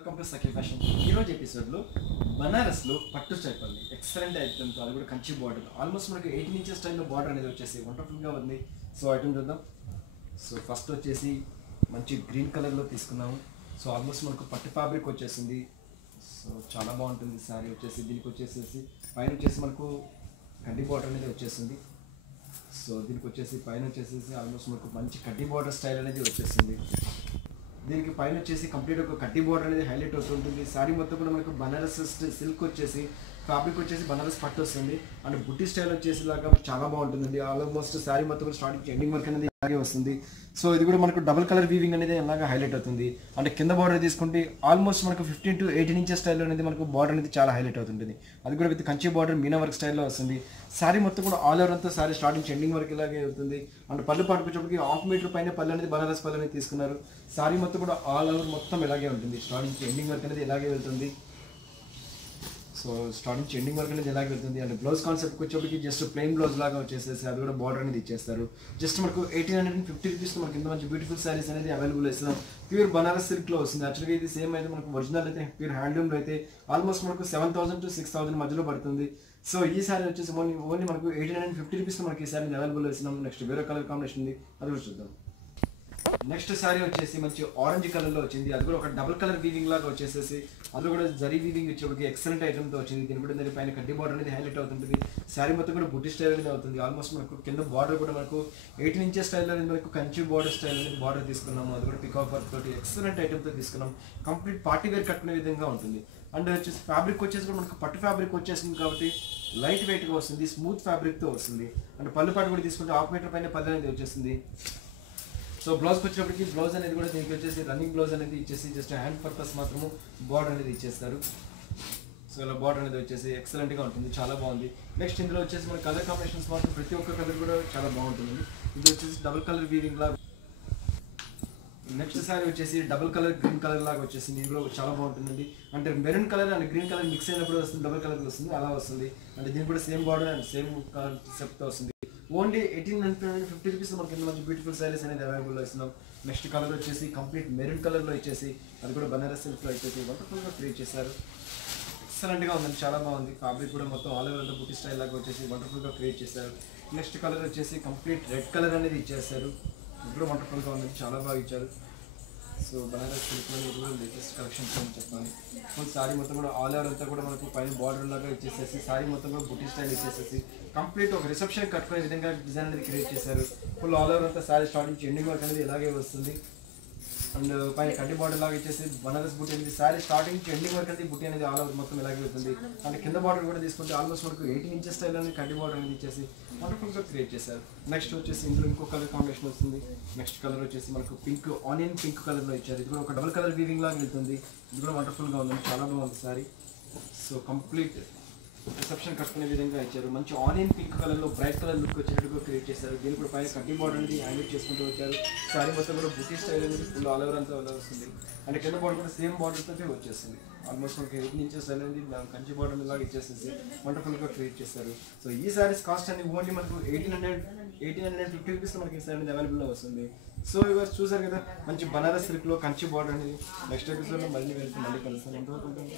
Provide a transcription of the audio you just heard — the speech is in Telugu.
Welcome to Sakhi fashion. ఈరోజు ఎపిసోడ్లో బనారస్లో పట్టు స్టైప్ అండి, ఎక్సలెంట్ ఐటమ్తో, అది కూడా కంచి బార్డర్. ఆల్మోస్ట్ మనకి 18 ఇంచెస్ స్టైల్లో బార్డర్ అనేది వచ్చేసి వండర్ఫుల్గా ఉంది. సో ఐటమ్ చూద్దాం. సో ఫస్ట్ వచ్చేసి మంచి గ్రీన్ కలర్లో తీసుకున్నాము. సో ఆల్మోస్ట్ మనకు పట్టు ఫ్యాబ్రిక్ వచ్చేసింది. సో చాలా బాగుంటుంది శారీ వచ్చేసి. దీనికి వచ్చేసేసి పైన వచ్చేసి మనకు కడ్డీ బార్డర్ అనేది వచ్చేసింది. సో దీనికి వచ్చేసి పైన వచ్చేసేసి ఆల్మోస్ట్ మనకు మంచి కడ్డీ బార్డర్ స్టైల్ అనేది వచ్చేసింది. దీనికి పైన వచ్చేసి కంప్లీట్ ఒక కడ్డీ బార్డర్ అనేది హైలైట్ అవుతుంటుంది. శారీ మొత్తం కూడా మనకు బనారస్ సిల్క్ వచ్చేసి ఫ్యాబ్రిక్ వచ్చేసి బనారస్ పట్టు వస్తుంది. అండ్ బుట్టి స్టైల్ వచ్చేసి లాగా చాలా బాగుంటుందండి. ఆల్మోస్ట్ శారీ మొత్తం కూడా స్టార్టింగ్ ఎండింగ్ వర్క్ అనేది ఇలాగే వస్తుంది. సో ఇది కూడా మనకు డబుల్ కలర్ వీవింగ్ అనేది అలాగా హైలైట్ అవుతుంది. అంటే కింద బార్డర్ తీసుకుంటే ఆల్మోస్ట్ మనకు 15 to 18 ఇంచెస్ స్టైల్లో అనేది మనకు బార్డర్ అనేది చాలా హైలైట్ అవుతుంటుంది. అది కూడా with Kanchi border Meena work స్టైల్లో వస్తుంది. శారీ మొత్తం కూడా ఆల్ ఓవర్ అంతా శారీ స్టార్టింగ్ ఎండింగ్ వరకు ఇలాగే అవుతుంది. అండ్ పళ్ళు పాటుకొచ్చేప్పటికి 1/2 మీటర్ పైన పళ్ళు అనేది బనారస్ పళ్ళు అనేది తీసుకున్నారు. శారీ మొత్తం కూడా ఆల్ ఓవర్ మొత్తం ఇలాగే ఉంటుంది. స్టార్టింగ్ ఎండింగ్ వర్క్ అనేది ఇలాగే వెళ్తుంది. సో స్టార్టింగ్ ఎండింగ్ వర్క్ అనేది ఇలాగే వెళ్తుంది. అండ్ బ్లౌజ్ కాన్సెప్ట్కి వచ్చేప్పటికి జస్ట్ ప్లెయిన్ బ్లౌజ్ లాగా వచ్చేసేసి అది కూడా బార్డర్ అనేది ఇచ్చేస్తారు. జస్ట్ మనకు 1850 రూపీస్ మనకి ఇంత మంచి బ్యూటిఫుల్ శారీస్ అనేది అవైలబుల్ ఇస్తున్నాం. ప్యూర్ బనారస్ సిల్క్లో వస్తుంది. యాక్చువల్గా ఇది సేమ్ అయితే మనకు ఒరిజినల్ అయితే ప్యూర్ హ్యాండ్లూమ్లో అయితే ఆల్మోస్ట్ మనకు 7,000 to 6,000 మధ్యలో పడుతుంది. సో ఈ శారీ వచ్చేసి ఓన్లీ మనకు 1850 రూపీస్లో మనకి ఈ శారీ అవైలబుల్ ఇస్తున్నాం. నెక్స్ట్ వేరే కలర్ కాంబినేషన్ ఉంది, అది కూడా చూద్దాం. నెక్స్ట్ శారీ వచ్చేసి మంచి ఆరెంజ్ కలర్లో వచ్చింది. అది కూడా ఒక డబుల్ కలర్ వీవింగ్ లాగా వచ్చేసేసి అది కూడా జరీ వీవింగ్ వచ్చేప్పటికి ఎక్సలెంట్ ఐటమ్తో వచ్చింది. దీని కూడా దాని పైన కడ్డీ బార్డర్ అనేది హైలైట్ అవుతుంది. శారీ మొత్తం కూడా బుట్టి స్టైల్ అనేది అవుతుంది. ఆల్మోస్ట్ మనకు కింద బార్డర్ కూడా మనకు 18 ఇంచెస్ స్టైల్లో అనేది మనకు కంచి బార్డర్ స్టైల్ అనేది బార్డర్ తీసుకున్నాము. అది కూడా పికాక్ వర్క్ తోటి ఎక్సలెంట్ ఐటమ్తో తీసుకున్నాం. కంప్లీట్ పార్టీ వేర్ కట్టుకునే విధంగా ఉంటుంది. అండ్ వచ్చేసి ఫ్యాబ్రిక్ వచ్చేసి కూడా మనకు పట్టు ఫ్యాబ్రిక్ వచ్చేసింది కాబట్టి లైట్ వెయిట్గా వస్తుంది, స్మూత్ ఫ్యాబ్రిక్తో వస్తుంది. అండ్ పళ్ళు పాటు కూడా తీసుకుంటే 1/2 మీటర్ పైన పళ్ళు అనేది వచ్చేసింది. సో బ్లౌజ్కి వచ్చేటప్పటికి బ్లౌజ్ అనేది కూడా దీనికి వచ్చేసి రన్నింగ్ బ్లౌజ్ అనేది ఇచ్చేసి జస్ట్ హ్యాండ్ పర్పస్ మాత్రము బార్డర్ అనేది ఇచ్చేస్తారు. సో ఇలా బార్డర్ అనేది వచ్చేసి ఎక్సలెంట్గా ఉంటుంది, చాలా బాగుంది. నెక్స్ట్ ఇందులో వచ్చేసి మన కలర్ కాంబినేషన్స్ మాత్రం ప్రతి ఒక్క కలర్ కూడా చాలా బాగుంటుంది. ఇది వచ్చేసి డబుల్ కలర్ వీవింగ్ లాగా. నెక్స్ట్ శారీ వచ్చేసి డబుల్ కలర్ గ్రీన్ కలర్ లాగా వచ్చేసింది. ఇది కూడా చాలా బాగుంటుందండి. అంటే maroon colour and green colour mix అయినప్పుడు వస్తుంది, డబుల్ కలర్ వస్తుంది, అలా వస్తుంది. అంటే దీనికి కూడా same border and same colour సెప్తో వస్తుంది. ఓన్లీ 1850 రూపీస్ మనకి ఇంత మంచి బ్యూటిఫుల్ శారీస్ అనేది అవైలబుల్లో ఇస్తున్నాం. నెక్స్ట్ కలర్ వచ్చేసి కంప్లీట్ మెరూన్ కలర్లో ఇచ్చేసి అది కూడా బనారస్ సిల్క్లో ఇచ్చేసి వండర్ఫుల్గా క్రియేట్ చేశారు. ఎక్సలెంట్గా ఉందండి, చాలా బాగుంది. ఫ్యాబ్రిక్ కూడా మొత్తం ఆల్ ఓవర్ అంతా బుట్టి స్టైల్ లాగా వచ్చేసి వండర్ఫుల్గా క్రియేట్ చేశారు. నెక్స్ట్ కలర్ వచ్చేసి కంప్లీట్ రెడ్ కలర్ అనేది ఇచ్చేస్తారు. ఇది కూడా వండర్ఫుల్గా ఉంది, చాలా బాగా ఇచ్చారు. సో బనారస్ సిల్క్లో ఇది కూడా లేటెస్ట్ కలెక్షన్స్ అని చెప్పాలి. ఫుల్ శారీ మొత్తం కూడా ఆల్ ఓవర్ అంతా కూడా మనకు పైన బార్డర్ లాగా ఇచ్చేసేసి శారీ మొత్తం కూడా బుట్టి స్టైల్ ఇచ్చేసేసి కంప్లీట్ ఒక రిసెప్షన్ కట్టుకునే విధంగా డిజైన్ అనేది క్రియేట్ చేశారు. ఫుల్ ఆల్ ఓవర్ అంతా శారీ స్టార్టింగ్ ఎండింగ్ వర్క్ అనేది ఇలాగే వస్తుంది. అండ్ పైన కడ్డీ బార్డర్ లాగా ఇచ్చేసి బనారస్ బుట్టి అనేది శారీ స్టార్టింగ్ ఎండింగ్ వర్క్ అనేది బుట్టి అనేది ఆల్ ఓవర్ మొత్తం ఇలాగే అవుతుంది. అండ్ కింద బార్డర్ కూడా తీసుకుంటే ఆల్మోస్ట్ మనకు 18 ఇంచెస్ స్టైల్ అనేది కడ్డీ బార్డర్ అనేది ఇచ్చేసి వండర్ఫుల్గా క్రియేట్ చేశారు. నెక్స్ట్ వచ్చేసి ఇందులో ఇంకో కలర్ కాంబినేషన్ వస్తుంది. నెక్స్ట్ కలర్ వచ్చేసి మనకు పింక్, ఆనియన్ పింక్ కలర్లో ఇచ్చారు. ఇది కూడా ఒక డబుల్ కలర్ వీవింగ్ లాగా వెళ్తుంది. ఇది కూడా వండర్ఫుల్గా ఉందండి, చాలా బాగుంది శారీ. సో కంప్లీట్ రిసెప్షన్ కట్టుకునే విధంగా ఇచ్చారు. మంచి ఆనియన్ పింక్ కలర్లో బ్రైట్ కలర్ లుక్ వచ్చేటట్టుగా క్రియేట్ చేశారు. దీని కూడా పైన కడ్డీ బార్డర్ అనేది హైలైట్ చేసుకుంటూ వచ్చారు. శారీ మొత్తం కూడా బుట్టి స్టైల్ అనేది ఫుల్ ఆల్ ఓవర్ అంతా వస్తుంది. అంటే కింద బార్డర్ కూడా సేమ్ బార్డర్తో వచ్చేస్తుంది. ఆల్మోస్ట్ మనకి 18 ఇంచెస్ అనేది కంచి బార్డర్ లాగా ఇచ్చేసేసి వండర్ఫుల్గా క్రియేట్ చేస్తారు. సో ఈ శారీస్ కాస్ట్ అనేది ఓన్లీ మనకు 1850 రూపీస్లో మనకి ఈ శారీ అనేది అవైలబుల్లో వస్తుంది. సో ఇవాళ చూసారు కదా మంచి బనారస్ సిల్క్లో కంచి బార్డర్ అనేది. నెక్స్ట్ ఎపిసోడ్లో మళ్ళీ కలుస్తాను. ఎంతవరకు ఉంటుంది.